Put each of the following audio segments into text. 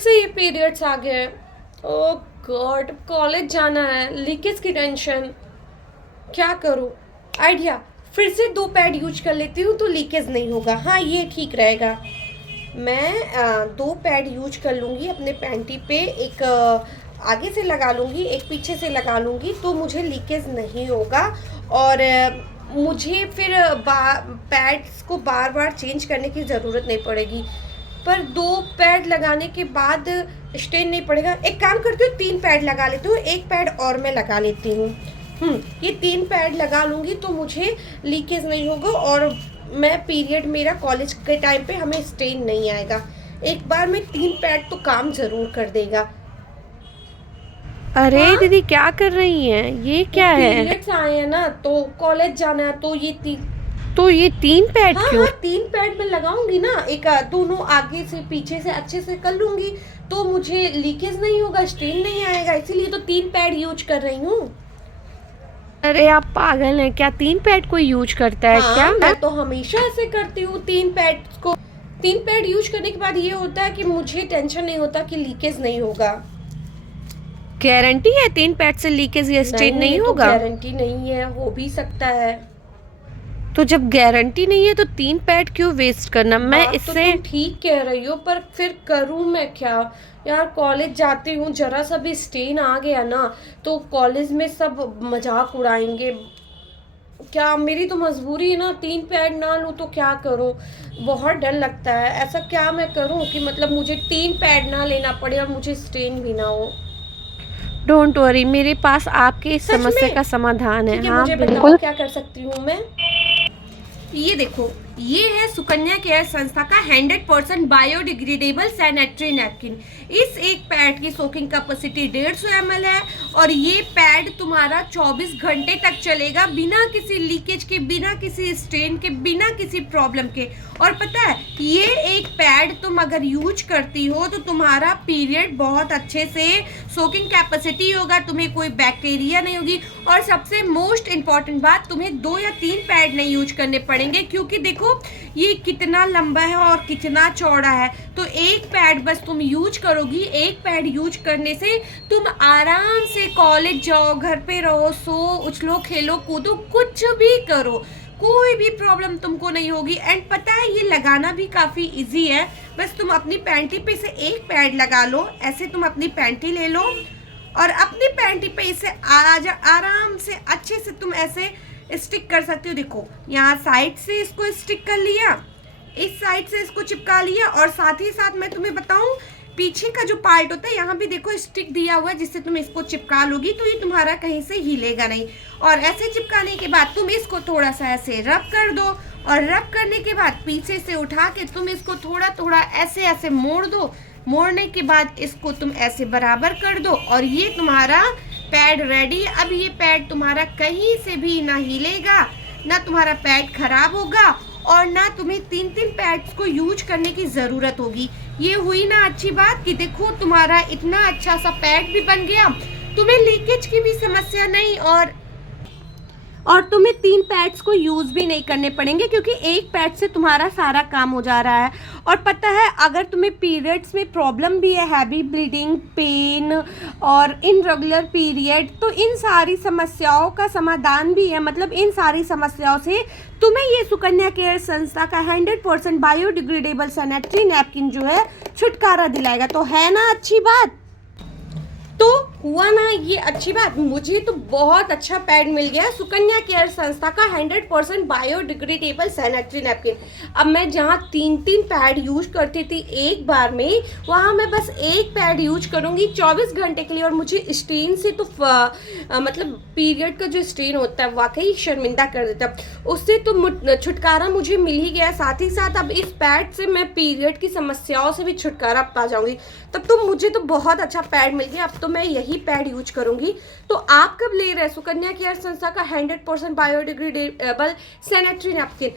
से ये पीरियड्स आ गए। ओह गॉड, कॉलेज जाना है, लीकेज की टेंशन, क्या करूँ। आइडिया, फिर से 2 पैड यूज कर लेती हूँ तो लीकेज नहीं होगा। हाँ ये ठीक रहेगा। मैं 2 पैड यूज कर लूँगी अपने पैंटी पे, एक आगे से लगा लूँगी, एक पीछे से लगा लूँगी, तो मुझे लीकेज नहीं होगा। और मुझे फिर पैड्स को बार बार चेंज करने की ज़रूरत नहीं पड़ेगी। पर 2 पैड लगाने के बाद स्टेन नहीं पड़ेगा। एक काम करती हूँ, 3 पैड लगा लेती हूँ, एक पैड और मैं लगा लेती हूँ। ये 3 पैड लगा लूँगी तो मुझे लीकेज नहीं होगा और मैं पीरियड मेरा कॉलेज के टाइम पे हमें स्टेन नहीं आएगा। एक बार में 3 पैड तो काम ज़रूर कर देगा। अरे हाँ? दीदी क्या कर रही हैं, ये क्या है? पीरियड्स आए हैं ना, तो कॉलेज जाना है, तो ये तो ये 3 पैड हाँ क्यों? हाँ 3 पैड में लगाऊंगी ना, एक दोनों आगे से पीछे से अच्छे से कर लूंगी तो मुझे लीकेज नहीं होगा, स्टेन नहीं आएगा, इसीलिए तो 3 पैड यूज कर रही हूँ। अरे आप पागल हैं क्या? 3 पैड कोई यूज करता है हाँ, क्या? मैं तो हमेशा ऐसे करती हूँ। 3 पैड को 3 पैड यूज करने के बाद ये होता है कि मुझे टेंशन नहीं होता कि लीकेज नहीं होगा। गारंटी है 3 पैड से लीकेज या स्टेन नहीं होगा? गारंटी नहीं है, हो भी सकता है। तो जब गारंटी नहीं है तो 3 पैड क्यों वेस्ट करना? मैं बात इससे तो तुम ठीक कह रही हो, पर फिर करूँ मैं क्या यार। कॉलेज जाती हूँ, जरा सा भी स्टेन आ गया ना तो कॉलेज में सब मजाक उड़ाएंगे। क्या मेरी तो मजबूरी है ना, 3 पैड ना लूँ तो क्या करूँ। बहुत डर लगता है। ऐसा क्या मैं करूँ कि मतलब मुझे 3 पैड ना लेना पड़े और मुझे स्टेन भी ना हो। डोंट वरी, मेरे पास आपके इस सच समस्या में? का समाधान है। ठीक है, हाँ मुझे बिल्कुल। बताओ क्या कर सकती हूँ मैं। ये देखो, ये है सुकन्या केयर संस्था का 100% बायोडिग्रेडेबल सैनिटरी नैपकिन। इस एक पैड की सोकिंग कैपेसिटी 150 ml है और ये पैड तुम्हारा 24 घंटे तक चलेगा, बिना किसी लीकेज के, बिना किसी स्ट्रेन के, बिना किसी प्रॉब्लम के। और पता है, ये एक पैड तुम अगर यूज करती हो तो तुम्हारा पीरियड बहुत अच्छे से सोकिंग कैपेसिटी होगा, तुम्हें कोई बैक्टीरिया नहीं होगी। और सबसे मोस्ट इम्पॉर्टेंट बात, तुम्हें 2 या 3 पैड नहीं यूज करने पड़ेंगे, क्योंकि देखो ये कितना लंबा है और कितना चौड़ा है। तो एक पैड बस तुम यूज करोगी। एक पैड यूज करने से तुम आराम से कॉलेज जाओ, घर पे रहो, सो, उछलो, खेलो, कूदो, कुछ भी करो, कोई भी प्रॉब्लम तुमको नहीं होगी। एंड पता है, ये लगाना भी काफ़ी इजी है। बस तुम अपनी पैंटी पे से एक पैड लगा लो, ऐसे तुम अपनी पैंटी ले लो और अपनी पैंटी पे इसे आराम से अच्छे से तुम ऐसे स्टिक कर सकते हो। देखो, यहाँ साइड से इसको स्टिक कर लिया, इस साइड से इसको चिपका लिया, और साथ ही साथ मैं तुम्हें बताऊं, पीछे का जो पार्ट होता है यहाँ भी देखो स्टिक दिया हुआ है, जिससे तुम इसको चिपका लोगी तो ये तुम्हारा कहीं से हिलेगा नहीं। और ऐसे चिपकाने के बाद तुम इसको थोड़ा सा ऐसे रब कर दो, और रब करने के बाद पीछे से उठा के तुम इसको थोड़ा थोड़ा ऐसे ऐसे मोड़ दो। मोड़ने के बाद इसको तुम ऐसे बराबर कर दो और ये तुम्हारा पैड रेडी। अब ये पैड तुम्हारा कहीं से भी ना हिलेगा, ना तुम्हारा पैड खराब होगा, और ना तुम्हें 3-3 पैड्स को यूज करने की ज़रूरत होगी। ये हुई ना अच्छी बात कि देखो तुम्हारा इतना अच्छा सा पैड भी बन गया, तुम्हें लीकेज की भी समस्या नहीं, और तुम्हें 3 पैड्स को यूज़ भी नहीं करने पड़ेंगे, क्योंकि एक पैड से तुम्हारा सारा काम हो जा रहा है। और पता है, अगर तुम्हें पीरियड्स में प्रॉब्लम भी है, हैवी ब्लीडिंग, पेन और इनरेगुलर पीरियड, तो इन सारी समस्याओं का समाधान भी है। मतलब इन सारी समस्याओं से तुम्हें ये सुकन्या केयर संस्था का 100% बायोडिग्रेडेबल सैनिटरी नैपकिन जो है छुटकारा दिलाएगा। तो है ना अच्छी बात? तो हुआ ना ये अच्छी बात। मुझे तो बहुत अच्छा पैड मिल गया सुकन्या केयर संस्था का 100% बायोडिग्रेडेबल सैनिटरी नैपकिन। अब मैं जहाँ 3-3 पैड यूज करती थी एक बार में, वहाँ मैं बस एक पैड यूज करूँगी 24 घंटे के लिए। और मुझे स्टेन से तो मतलब पीरियड का जो स्टेन होता है वाकई शर्मिंदा कर देता है, उससे तो छुटकारा मुझे मिल ही गया। साथ ही साथ अब इस पैड से मैं पीरियड की समस्याओं से भी छुटकारा पा जाऊँगी। तब तो मुझे तो बहुत अच्छा पैड मिल गया। अब तो मैं यही पैड यूज करूंगी। तो आप कब ले रहे हैं सुकन्या केयर संस्था का 100% बायोडिग्रेडेबल सैनिटरी नैपकिन?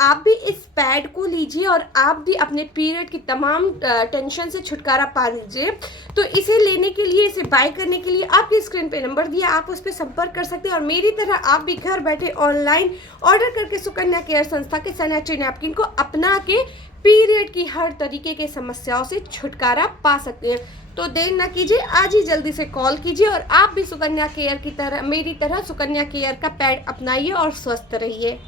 आप भी इस पैड को लीजिए और आप भी अपने पीरियड की तमाम टेंशन से छुटकारा पा लीजिए। तो इसे लेने के लिए, इसे बाय करने के लिए आपकी स्क्रीन पे नंबर दिया, आप उस पर संपर्क कर सकते हैं और मेरी तरह आप भी घर बैठे ऑनलाइन ऑर्डर करके सुकन्या केयर संस्था के सैनिटरी नैपकिन को अपना के पीरियड की हर तरीके के समस्याओं से छुटकारा पा सकते हैं। तो देर ना कीजिए, आज ही जल्दी से कॉल कीजिए और आप भी सुकन्या केयर की तरह, मेरी तरह सुकन्या केयर का पैड अपनाइए और स्वस्थ रहिए।